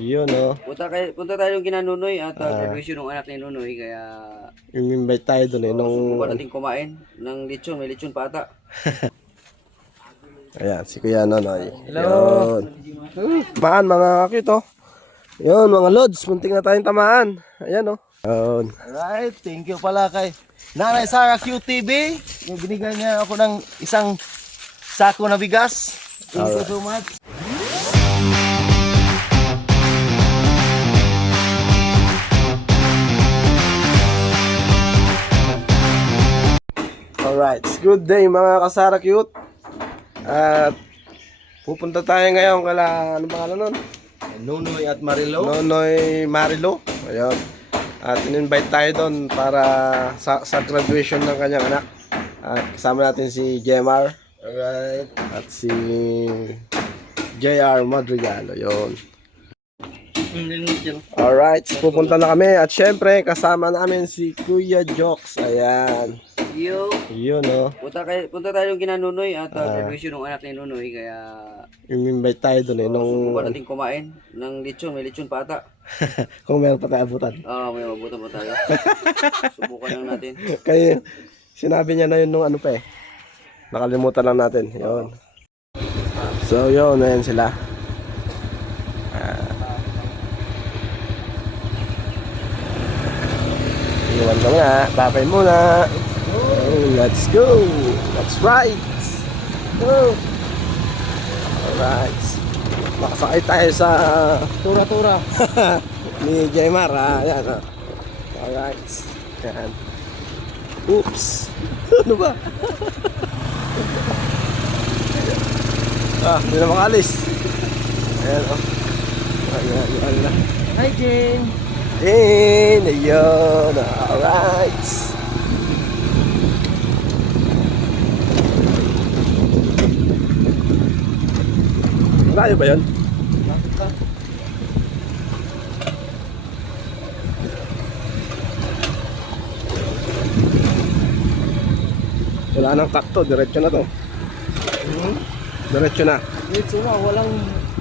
Yun, oh. Punta tayo yung kina Nunoy at graduation ng anak ni Nunoy, kaya I-invite tayo doon eh. subukan natin kumain ng lechon, may lechon pa ata. Ayan, si Kuya Nonoy. Hello. Yun. Tamaan mga kakit, oh. Yun, mga lods. Munting na tayong tamaan. Ayan, oh. Yun. Alright, thank you pala kay Nanay Sara QTV. Yung binigyan niya ako ng isang sako na bigas. Thank you so much. Alright, good day mga kasara cute. At pupunta tayo ngayon kala, ano pangalan nun? Nunoy at Marilo. Nonoy Marilo. Ayun. At in-invite tayo doon para sa graduation ng kanyang anak. At kasama natin si Jemar. Alright. At si JR Madrigal. Ayun. Alright, pupunta na kami. At syempre, kasama namin si Kuya Jokes. Ayan. Yun, oh. Punta tayo yung kina Nunoy at graduation ng anak ni Nunoy, kaya I-invite tayo doon eh. subukan natin kumain ng lechon, may lechon pa ata. Kung meron pa tayo abutan. May mabuta pa tayo. Subukan lang natin. Kaya sinabi niya na yun nung ano pa eh. Nakalimutan lang natin. Yun. So yun, ayan sila. Iwan ka muna. Tapay muna. Oh, let's go. Let's ride. Oh. Alright. Makasakay tayo sa Tura-tura. ni Jaymar. Ayan. Alright. Ayan. Oops. Ano ba? Hindi na makalis. Ayan, oh. Ayan. Hi Jane. Ayun. Alright. Layo ba yun? Wala nang cut to, diretso na to. Diretso na. Dito na, walang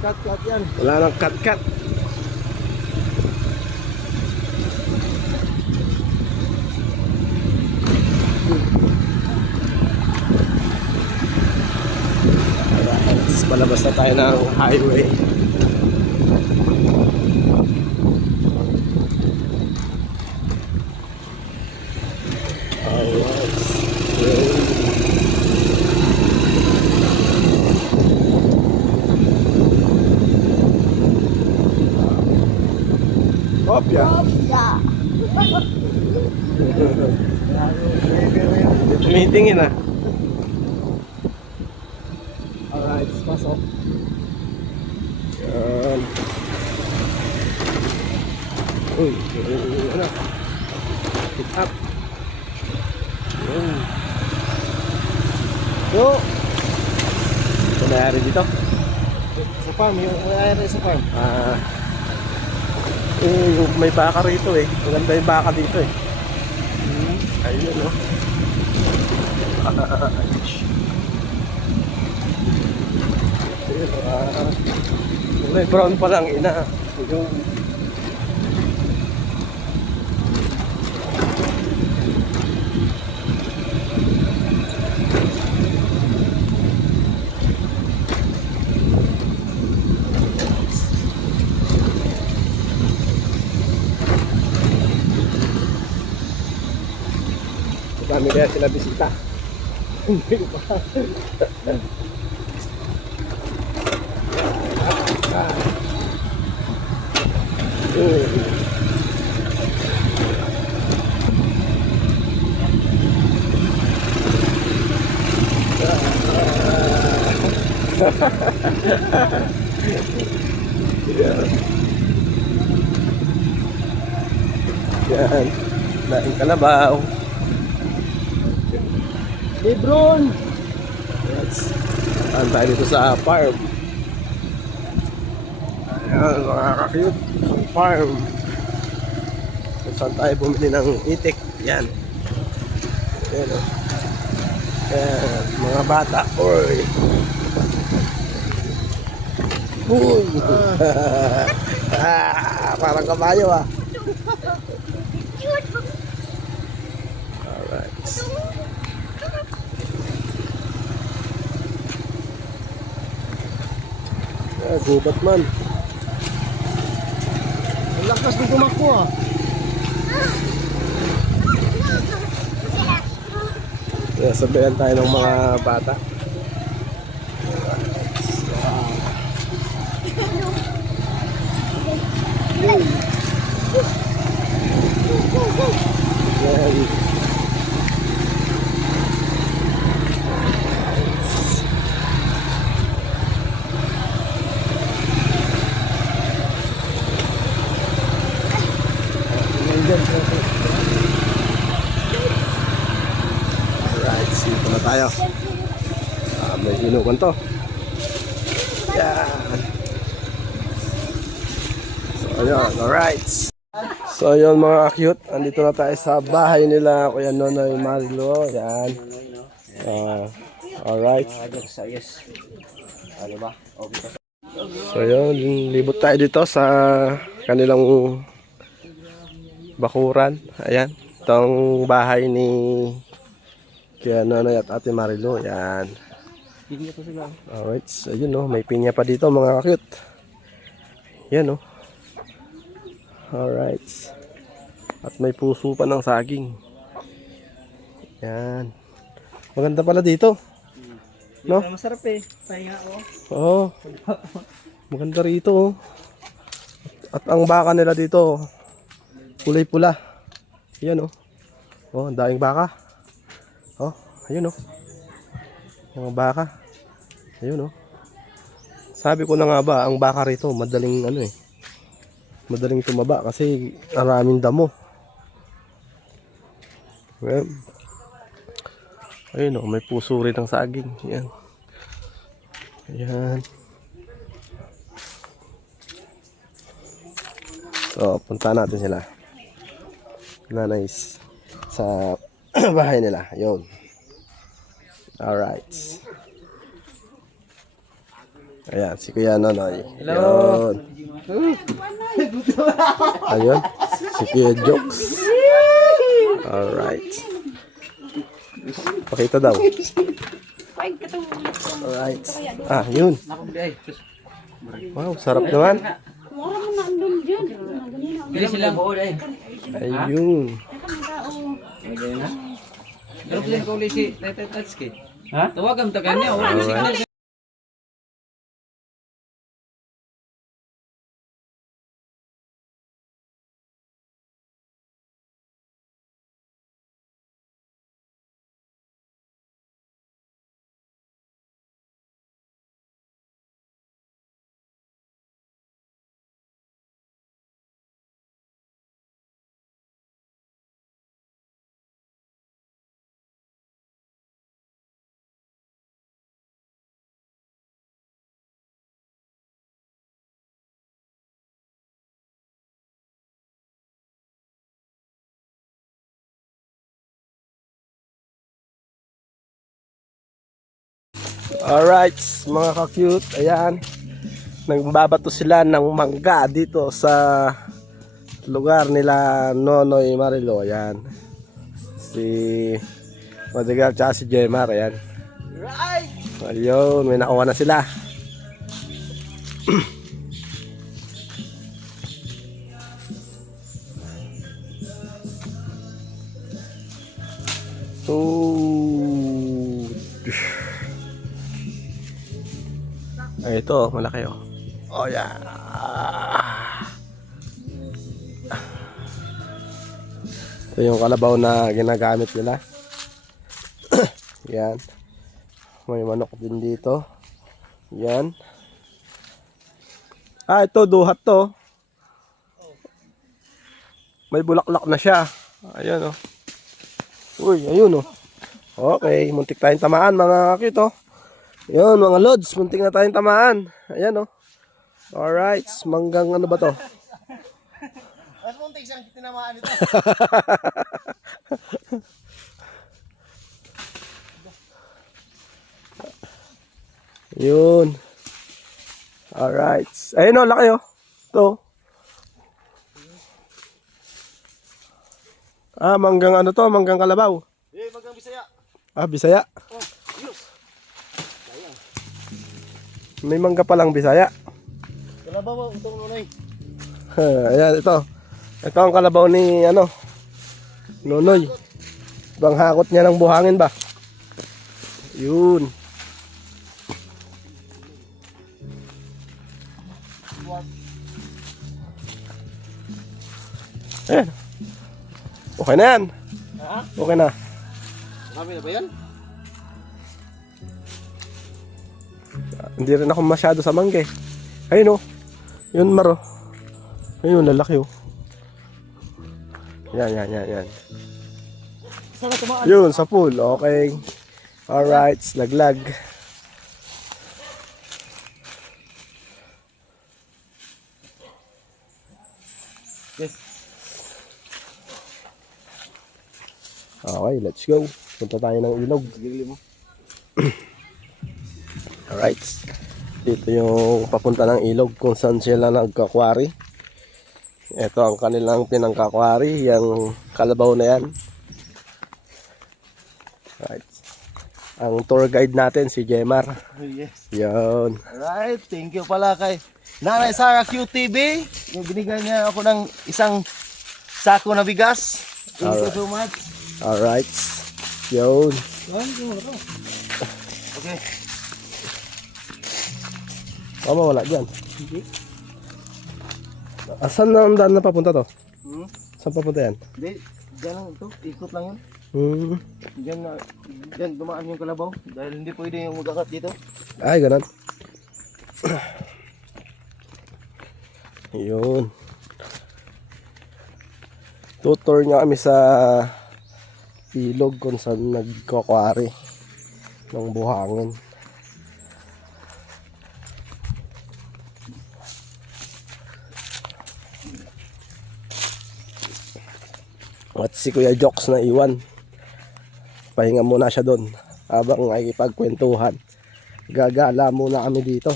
cut-cut yan. Wala nang cut. Alright, palabas na tayo ng highway. Kopya. Tumitingin ah. Alright, pasok. Yan. Uy, ano? Pick up. Yo. Ito nangyari dito? Sa farm, yung area sa farm. Yung may baka rito eh. Maganda yung baka dito eh. Ayun oh. May brown pa lang ina. Yung dami kaya sila bisita. Hindi pa. Yan. Laing kalabaw. Lebron! Yes. Saan tayo dito sa farm? Ayan mga kakute. Farm. Kung saan tayo bumili ng itik. Yan. Ayan o. Ayan. Mga bata. Oy. Uy. Parang kabayo ah. Alright. Gubat man. Ang lakas ng tumakbo ah. Sabihan tayo ng mga bata. Yan. Alright, dito na tayo. May ginukan to. Yan. So, yun. Alright. So, yun mga cute. Andito na tayo sa bahay nila. Kuya Nonoy Marilo. Yan. Alright. Yes. Ano ba? Okay pa. So, yun. Libot tayo dito sa kanilang bakuran. Ayan. Itong bahay ni Kuya Nonoy at Ate Marilo. Yan. Alright. So, yun no. May pinya pa dito mga cute. Yan no. Alright. At may puso pa ng saging. Yan. Maganda pala dito. No? Masarap eh. Pahinga ako. Oo. Maganda rito oh. At ang baka nila dito kulay pula. Yan oh. Oh, ang daing baka. Oh, ayun oh. Yung baka. Ayun oh. Sabi ko na nga ba, ang baka rito madaling ano eh. Madaling tumaba kasi maraming damo. Ayan. Ayun oh, may puso rin ng saging. Yan. Ayan. So, punta natin sila. Nice. Sa bahay nila. Ayun. Alright. Ayan, si Kuya Nonoy. Hello. Ayun. Si Kuya Jokes. Alright. Pakita daw. Alright. Ah, yun. Wow, sarap naman. Hindi sila buo dahil. Ayun. Pero kung ko ulit si Tatski. Ha? Tawagan ta kanya. Wala mo signal. Alright, mga ka-cute. Ayan. Nagbabato sila ng mangga dito sa lugar nila Nonoy Marilo. Ayan. Si Madigal tsaka si Jemar. Ayan. Right! Ayun, may nakuha na sila. Ay, ito, malaki oh. Oh, yeah. Ito yung kalabaw na ginagamit nila. Yan. May manok din dito. Yan. Ah, ito, duhat to. May bulaklak na siya. Ayan oh. Uy, ayun oh. Okay, muntik tayong tamaan mga kakit oh. Yun mga lods, muntik na tayong tamaan. Ayan oh. Alright, manggang ano ba to? At muntik siyang tinamaan ito. Yun. Alright. Ayun oh, laki oh. Ito. Ah, manggang ano to? Manggang kalabaw. Manggang Bisaya. Ah, Bisaya. Oh, yus. May mangga palang Bisaya. Kalabaw itong Nonoy. Ayan, ito. Ito ang kalabaw ni ano, Nonoy. Bang hakot niya ng buhangin ba? Yun. Ayan. Okay na yan. Ha? Okay na. Marami na ba yan? Hindi rin ako masyado sa mangga eh. Ayun oh. Yun Maro. Ayun, lalaki oh. Yan. Sana tumaan. Yun, sa pool. Okay. Alright, laglag. Yes. Okay, let's go. Punta tayo ng ilog. Gili mo. Alright. Dito yung papunta ng ilog kung saan sila nagkakwari. Ito ang kanilang pinangkakwari. Yung kalabaw na yan. Alright. Ang tour guide natin si Jemar. Yes. Yun. Alright, thank you pala kay Nanay Sara QTV. Yung binigyan niya ako ng isang sako na bigas. Thank you so much. Alright. Yun. Okay. Oh, wala dyan. Asan na ang daan na papunta to? Saan papunta yan? Hindi, dyan lang ito. Ikot lang yun. Dyan dumaan yung kalabaw. Dahil hindi pwede yung mag-akat dito. Ay, ganun. Yun. Tutor niya kami sa ilog kung saan nagkakwari ng buhangin. At si Kuya Jokes na iwan. Pahinga muna siya doon habang ay ipagkwentuhan. Gagala muna kami dito.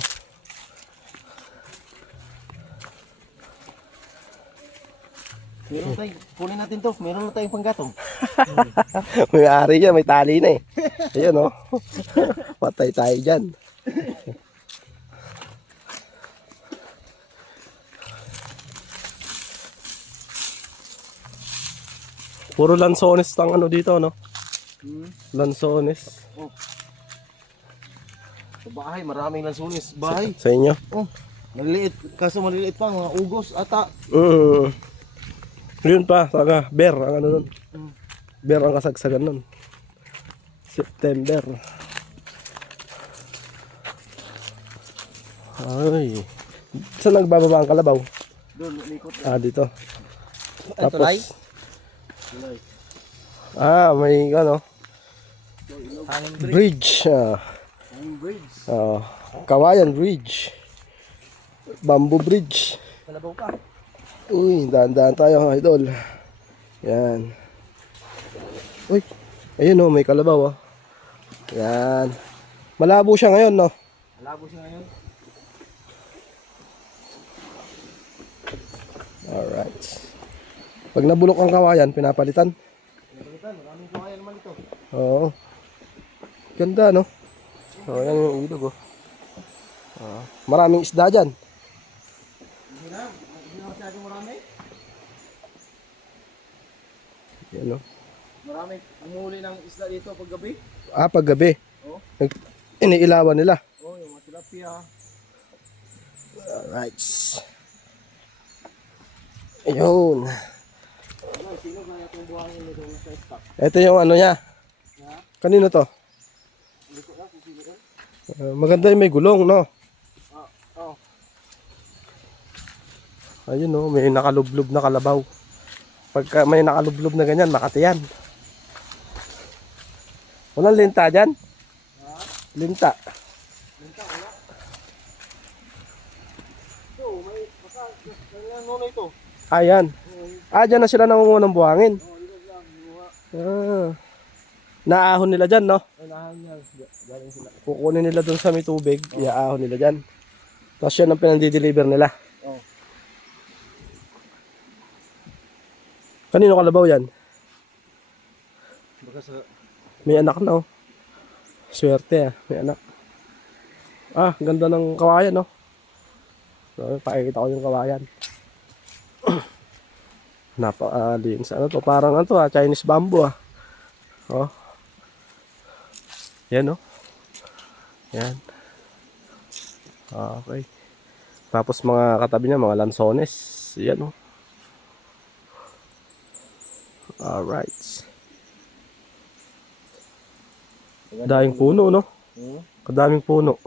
Meron tayo, kunin natin to. Meron na tayong panggatong. May ari niya, may tali na eh. Ayun oh. Patay tayo dyan. Puro lansones ang ano dito, no? Lansones. Sa bahay, maraming lansunis. Bahay. Sa inyo? Oh, maliliit. Kaso maliliit pa, mga ugos, ata. Yun pa, saka bear ang ano nun. Bear ang kasagsagan nun. September. Ay. Saan nagbababa ang kalabaw? Doon, likot. Ah, dito. Ito, Lai? Ah, may ano, Hanging bridge. Hanging bridge. Kawayan Bridge. Bamboo Bridge. Kalabaw pa. Uy, daan-daan tayo, idol. Yan. Uy, ayun oh, may kalabaw oh. Yan. Malabo siya ngayon, no? Malabo siya ngayon. Alright. Pag nabulok ang kawayan, pinapalitan. Maraming kawayan naman ito. Oo. Ganda, no? Oh, yan yung ilog, oh. Maraming isda dyan. Hindi na masyadong marami. Yan, oh. Marami umuli ng isda dito pag gabi. Ah, pag gabi. Oh. Iniilawan nila. Oh, yung mga tilapia. Alright. Ayun. Sino ba itong buhangin nito sa stock? Ito yung ano niya. Kanino to? Maganda yung may gulong, no? Oh. Ayun, no? May nakalublob na kalabaw. Pagka may nakalublob na ganyan, makati yan. Walang linta dyan? Linta. Linta, wala. Ito, may ano ito? Ayan. Ah, dyan na sila nangunguha ng buhangin. Oh, ito lang. Ah. Naahon nila dyan, no? Unahan niya. Galing sila. Kukunin nila dun sa may tubig, iaahon nila dyan. Tapos yan ang pinandi-deliver nila. Oh. Kanino kalabaw yan? sa... May anak na oh. Swerte ah, may anak. Ah, ganda ng kawayan no. So, pakikita ko yung kawayan. Napakalinis. Ano to? Parang ano to ah, Chinese bamboo ah. Oh. Yan oh. Yan. Okay. Tapos mga katabi niya, mga lansones. Yan oh. Alright. Daming puno no. Kadaming puno.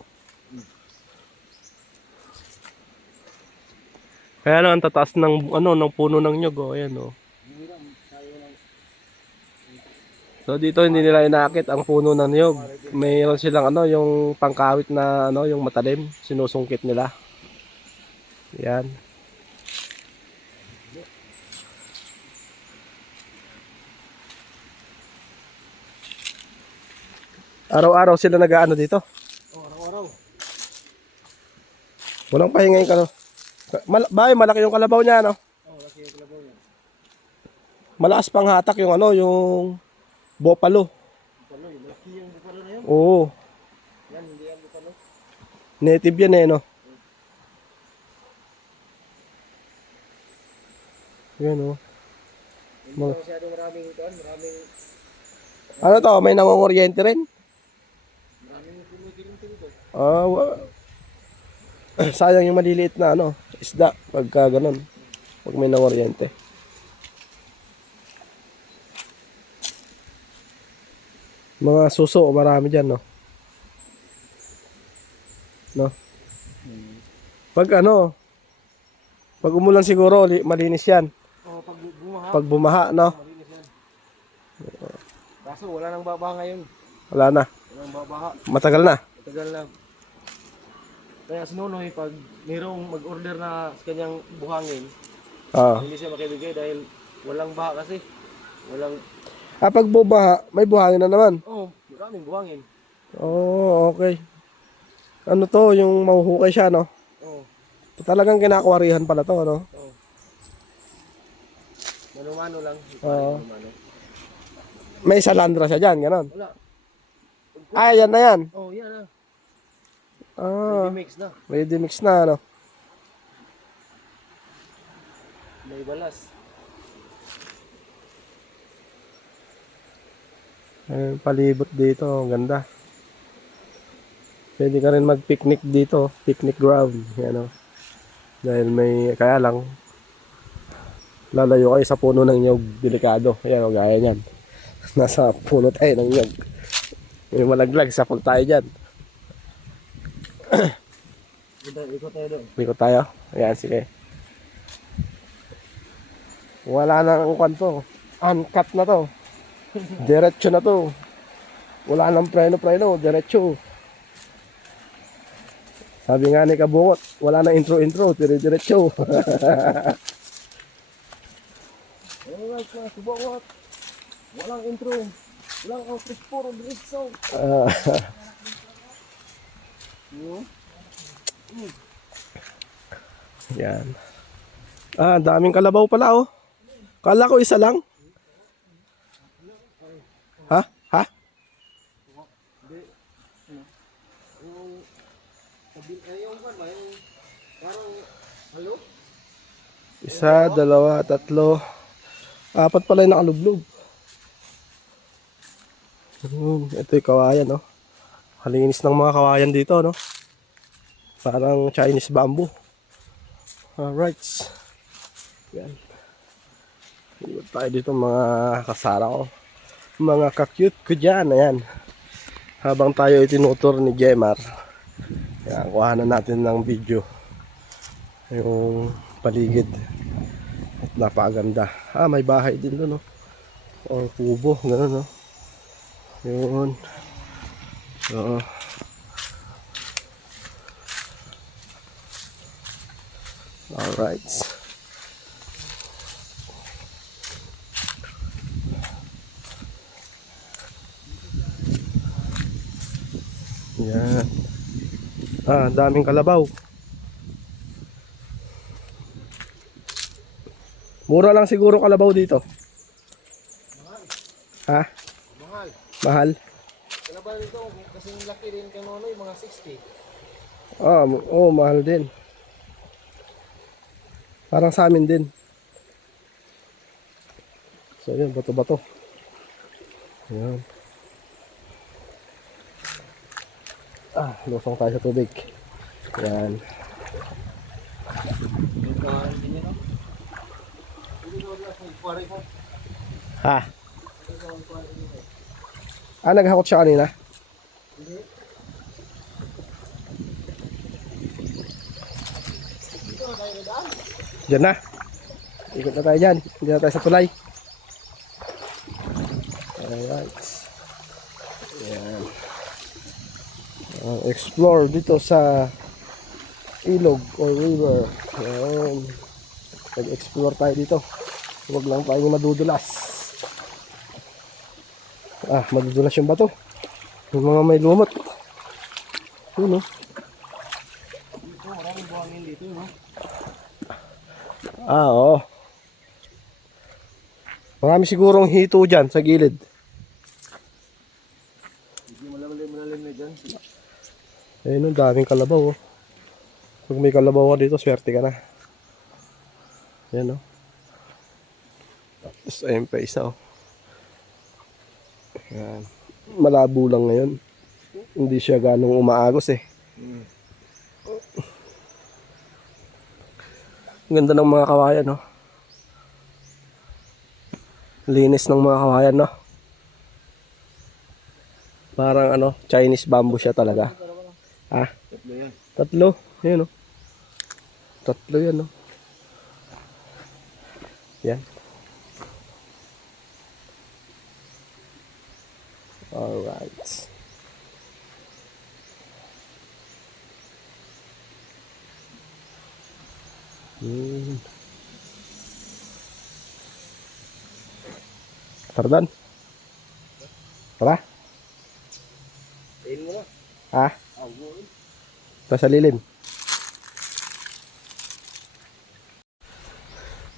Kaya lang ang tataas ng ano ng puno ng nyog oh, ayan oh. So dito hindi nila inaakit ang puno ng nyog. Mayroon silang ano yung pangkawit na ano yung matalim, sinusungkit nila. Yan. Araw-araw sila nag-aano dito. Araw-araw. Walang pahinga yung kano. Malaki yung kalabaw niya, no? Laki yung kalabaw niya. Malakas pang hatak yung ano, yung bopalo. Bupalo, laki yung bupalo na yun. Oo. Yan, hindi yan bupalo. Native yan no? Yan oh. Hindi masyadong maraming ito, maraming... Ano to, may nangunguryente rin? Maraming kumukirin dito. Sayang yung maliliit na ano, isda pagka ganun. Pag may nanguryente. Mga suso, marami dyan, no? No? Pag ano, pag umulan siguro, malinis yan. Oh, pag bumaha. Pag bumaha, no? Malinis yan. Kaso wala nang babaha ngayon. Wala na. Walang babaha. Matagal na. Matagal na. Kaya si Nonoy, pag mayroong mag-order na sa kanyang buhangin, Ah. hindi siya makibigay dahil walang baha kasi. Walang... Pag bumaha, may buhangin na naman. Maraming buhangin. Okay. Ano to, yung mahuhukay siya, no? Talagang kinakwarihan pala to, no? Mano-mano lang. Mano-mano. May salandra siya dyan, ganon. Wala. Yan na yan. Yan na. Ready Mix na. Ready mix na, no? May balas. Palibot dito, ang ganda. Pwede ka rin mag-picnic dito, picnic ground, yan o. Dahil may, kaya lang, lalayo kayo sa puno ng nyog, delikado. Yan o, gaya nyan. Nasa puno tayo ng nyog. May malaglag, sapag tayo dyan. Ikot tayo doon. Ikot tayo? Ayan, sige. Wala na ang kwanto. Uncut na to. Diretso na to. Wala nang preno-preno, diretso. Sabi nga ni Kabungot, wala na intro-intro, dire-diretso. Alright mga Kabungot. Walang intro. Walang outro, puro diretso. Yan. Daming kalabaw pala oh. Kala ko isa lang. Ha? Isa, dalawa, tatlo. Apat pala yung nakalublog. Ito yung kawayan no. Kalinis ng mga kawayan dito no. Parang Chinese bamboo. Alright. Yan. Iwan tayo dito mga kasara ko. Mga ka-cute ko dyan. Ayan. Habang tayo itinutur ni Jemar. Ayan, kuhanan natin ng video. Yung paligid. At napakaganda. May bahay din doon no. Or kubo. Ganun no. Yun. So. Alright. Yan. Daming kalabaw. Mura lang siguro kalabaw dito. Ha? Mahal. Kalaban dito, kasing laki din kay Nonoy, mga 60. Oo, mahal din. Parang sa amin din. So yun, bato-bato. Ayan. Lusong tayo sa tubig. Ayan. Ha? Naghakot siya kanina? Diyan na. Ikot na tayo dyan. Hindi na tayo sa tulay. Alright. Ayan. Explore dito sa ilog or river. Ayan. Nag-explore tayo dito. Huwag lang tayong madudulas. Madudulas yung bato. Yung mga may lumot. Yun, no? Dito, maraming buhangin dito, no? Oo. Marami sigurong hito dyan sa gilid. Hindi malalim na dyan. Ayun, daming kalabaw, oh. Pag may kalabaw ka dito, swerte ka na. Yan, oh. Tapos ayun pa isa, oh. Yan. Malabo lang ngayon. Hindi siya ganong umaagos, eh. Ang ganda ng mga kawayan, no? Linis ng mga kawayan, no? Parang ano, Chinese bamboo siya talaga. Tatlo yan. Tatlo. Ayan, no? Tatlo yan, no? Yan. Alright. Tardan. Tara. Tayin mo na. Ito sa lilim.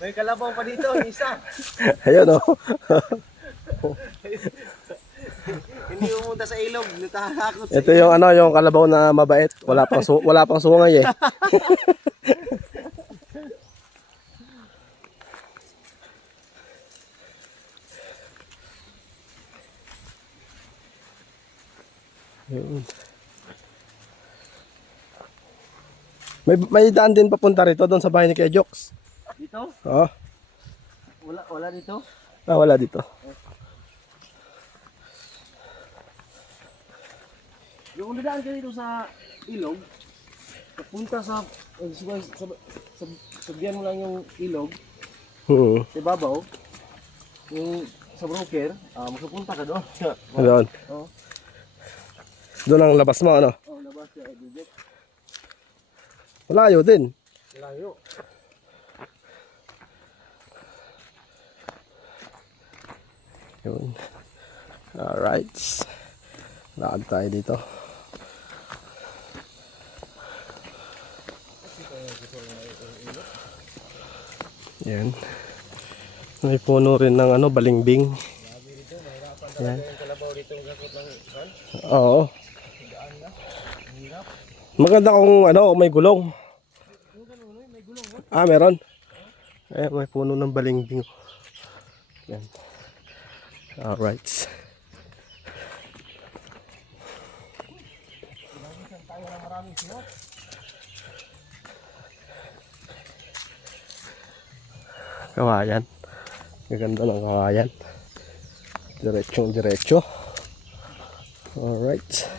May kalabaw pa dito, isa. Ayun, oh. Hindi pumunta sa ilog, natakakot sa Ito yung ano, yung kalabaw na mabait. Wala pang sungay, eh. Yun. May daan din papunta rito doon sa bahay ni Kuya Jokes. Dito? Oo. Wala dito? Wala dito. Yung dadaan ka dito sa ilog, papunta sa sabihan mo lang yung ilog, sa ibabaw, yung sa broker, magpupunta ka doon. Doon. Oo. Doon ang labas mo, ano? Oh, labas ka, Edibet. Malayo din. Layo. Yun. Alright. Lakad tayo dito. Yan. May puno rin ng ano, balimbing. Yan. Oo. Maganda kung ano, may gulong. Meron. May puno ng balimbing. Yan. Alright. Kawayan. Gaganda ng kawayan. Diretsong diretso. Alright.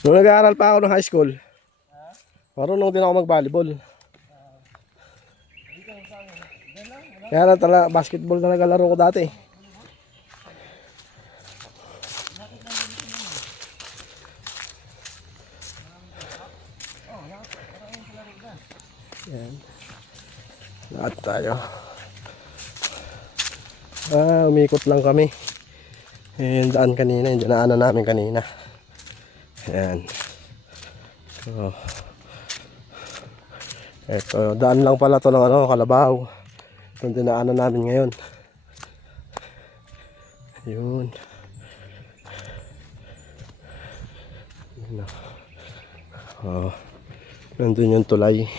Nung nag-aaral pa ako ng high school, marunong din ako mag-volleyball. Kaya lang talaga, basketball na nagalaro ko dati. Yan. Lahat tayo. Umikot lang kami. Yung daan kanina, yung dinaanan namin kanina. Ayan. So, Ito, daan lang pala to ng ano, Kalabaw. Itong dinaanan namin ngayon. Yun. Yun. Oh, nandun yung tulay.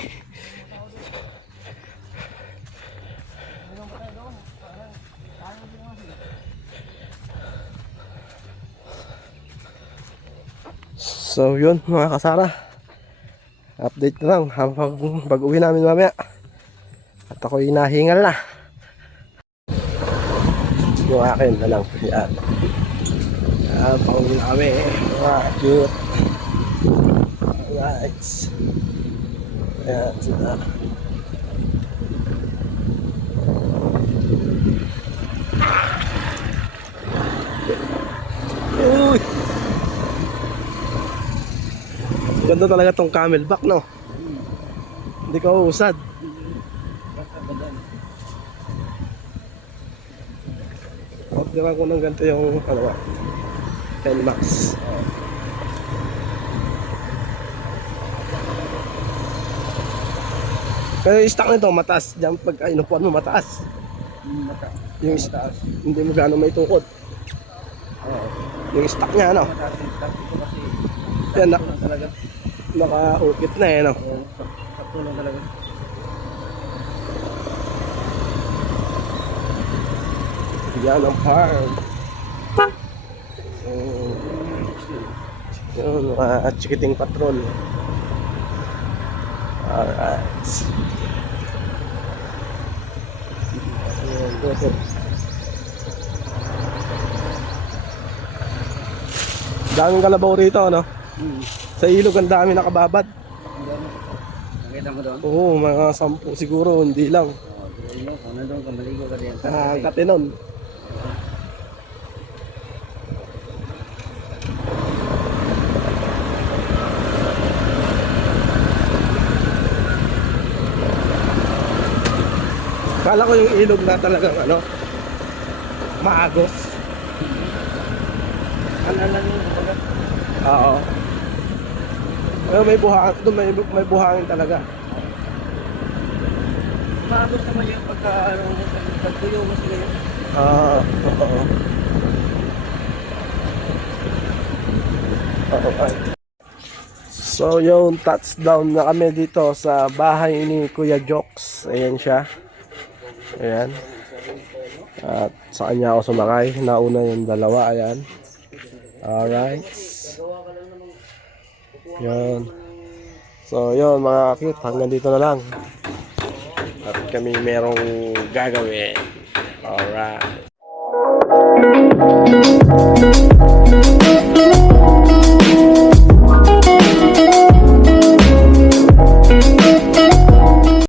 So yun mga kasara, update na lang habang pag-uwi namin mamaya. At ako'y nahingal na. Yung akin na lang. Yan. Yan, pang-uwi namin. Mga cute. Alright. Yan sila. Uy! Ganda talaga tong camelback, no? Hindi ka uusad. Orderan ko ng ganito yung ano ba? 10 max. Pero yung stock nito mataas. Diyan pag inupuan mo mataas. Yung stock, hindi mo gano'ng may tukod. Yung stock niya, ano? Yan na. Naka-ukit na eh, no? Sakto lang talaga. Yan ang farm. Yun, mga chikiting patrol. Alright. Daming kalabaw rito, no? Sa ilog ang dami nakababad. Nakita mo doon? Oo, mga 10 siguro, hindi lang. Kung nandun ka, maligo ka rin. Katinon. Kala ko yung ilog na talagang ano, maagos. Ano yun? Oo. Pero may buhangin, doon may buhangin talaga. Maagos naman yung pagtuyo mo sila yun. Oo. Okay. So yung touchdown na kami dito sa bahay ni Kuya Jokes. Ayan siya. Ayan. At sa kanya ako sumakay. Nauna yung dalawa. Ayan. Alright. Yun. So yun mga cute. Hanggang dito na lang. At kami merong gagawin. Alright.